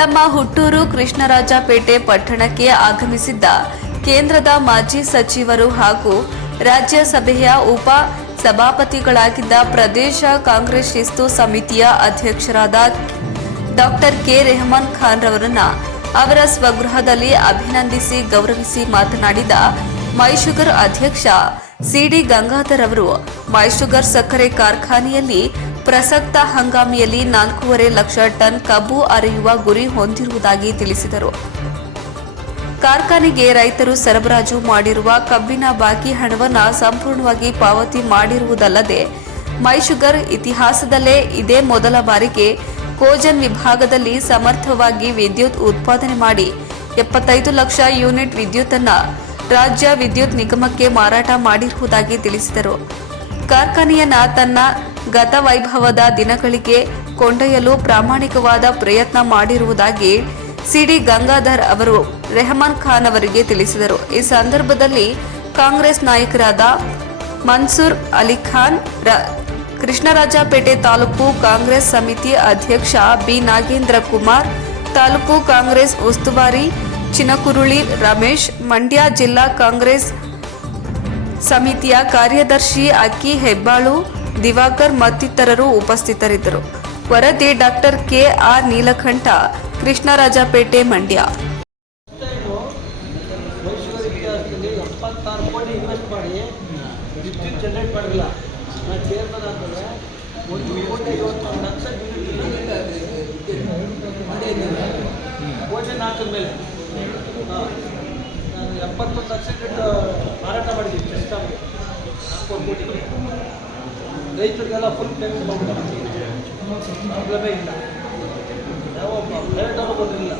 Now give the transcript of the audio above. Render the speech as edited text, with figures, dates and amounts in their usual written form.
ತಮ್ಮ ಹುಟ್ಟೂರು ಕೃಷ್ಣರಾಜಪೇಟೆ ಪಟ್ಟಣಕ್ಕೆ ಆಗಮಿಸಿದ್ದ ಕೇಂದ್ರದ ಮಾಜಿ ಸಚಿವರು ಹಾಗೂ ರಾಜ್ಯಸಭೆಯ ಉಪ ಸಭಾಪತಿಗಳಾಗಿದ್ದ ಪ್ರದೇಶ ಕಾಂಗ್ರೆಸ್ ಶಿಸ್ತು ಸಮಿತಿಯ ಅಧ್ಯಕ್ಷರಾದ ಡಾಕ್ಟರ್ ಕೆ ರೆಹಮಾನ್ ಖಾನ್ ರವರನ್ನ ಅವರ ಸ್ವಗೃಹದಲ್ಲಿ ಅಭಿನಂದಿಸಿ ಗೌರವಿಸಿ ಮಾತನಾಡಿದ ಮೈಶುಗರ್ ಅಧ್ಯಕ್ಷ ಸಿಡಿ ಗಂಗಾಧರ್ ಅವರು ಮೈಶುಗರ್ ಸಕ್ಕರೆ ಕಾರ್ಖಾನೆಯಲ್ಲಿ ಪ್ರಸಕ್ತ ಹಂಗಾಮಿಯಲ್ಲಿ 4.5 ಲಕ್ಷ ಟನ್ ಕಬ್ಬು ಅರೆಯುವ ಗುರಿ ಹೊಂದಿರುವುದಾಗಿ ತಿಳಿಸಿದರು. ಕಾರ್ಖಾನೆಗೆ ರೈತರು ಸರಬರಾಜು ಮಾಡಿರುವ ಕಬ್ಬಿನ ಬಾಕಿ ಹಣವನ್ನು ಸಂಪೂರ್ಣವಾಗಿ ಪಾವತಿ ಮಾಡಿರುವುದಲ್ಲದೆ ಮೈಶುಗರ್ ಇತಿಹಾಸದಲ್ಲೇ ಇದೇ ಮೊದಲ ಬಾರಿಗೆ ಕೋಜನ್ ವಿಭಾಗದಲ್ಲಿ ಸಮರ್ಥವಾಗಿ ವಿದ್ಯುತ್ ಉತ್ಪಾದನೆ ಮಾಡಿ 75 ಲಕ್ಷ ಯೂನಿಟ್ ವಿದ್ಯುತ್ತನ್ನು ರಾಜ್ಯ ವಿದ್ಯುತ್ ನಿಗಮಕ್ಕೆ ಮಾರಾಟ ಮಾಡಿರುವುದಾಗಿ ತಿಳಿಸಿದರು. ಕಾರ್ಖಾನೆಯನ್ನ ತನ್ನ ಗತ ವೈಭವದ ದಿನಗಳಿಗೆ ಕೊಂಡೊಯ್ಯಲು ಪ್ರಾಮಾಣಿಕವಾದ ಪ್ರಯತ್ನ ಮಾಡಿರುವುದಾಗಿ ಸಿಡಿ ಗಂಗಾಧರ್ ಅವರು ರೆಹಮಾನ್ ಖಾನ್ ಅವರಿಗೆ ತಿಳಿಸಿದರು. ಈ ಸಂದರ್ಭದಲ್ಲಿ ಕಾಂಗ್ರೆಸ್ ನಾಯಕರಾದ ಮನ್ಸೂರ್ ಅಲಿಖಾನ್, ಕೃಷ್ಣರಾಜಪೇಟೆ ತಾಲೂಕು ಕಾಂಗ್ರೆಸ್ ಸಮಿತಿ ಅಧ್ಯಕ್ಷ ಬಿ ನಾಗೇಂದ್ರ ಕುಮಾರ್, ತಾಲೂಕು ಕಾಂಗ್ರೆಸ್ ಉಸ್ತುವಾರಿ ಚಿನಕುರುಳಿ ರಮೇಶ್, ಮಂಡ್ಯ ಜಿಲ್ಲಾ ಕಾಂಗ್ರೆಸ್ ಸಮಿತಿಯ ಕಾರ್ಯದರ್ಶಿ ಅಕ್ಕಿ ಹೆಬ್ಬಾಳು ದಿವಾಕರ್ ಮತ್ತಿತರರು ಉಪಸ್ಥಿತರಿದ್ದರು. ವರದಿ doctor K R Neelakantha, Krishnarajpet, Mandya. ನಾನು 71 ಲಕ್ಷ ಮಾರಾಟ ಮಾಡಿದ್ದೀನಿ. ಚೆಸ್ಟ್ ರೈತರಿಗೆಲ್ಲ ಫುಲ್ ಪೇಮೆಂಟ್ ಪ್ರಾಬ್ಲಮೇ ಇಲ್ಲ. ಯಾವ ಪ್ರೈವೇಟ್ ಅವರು ಬಂದಿಲ್ಲ.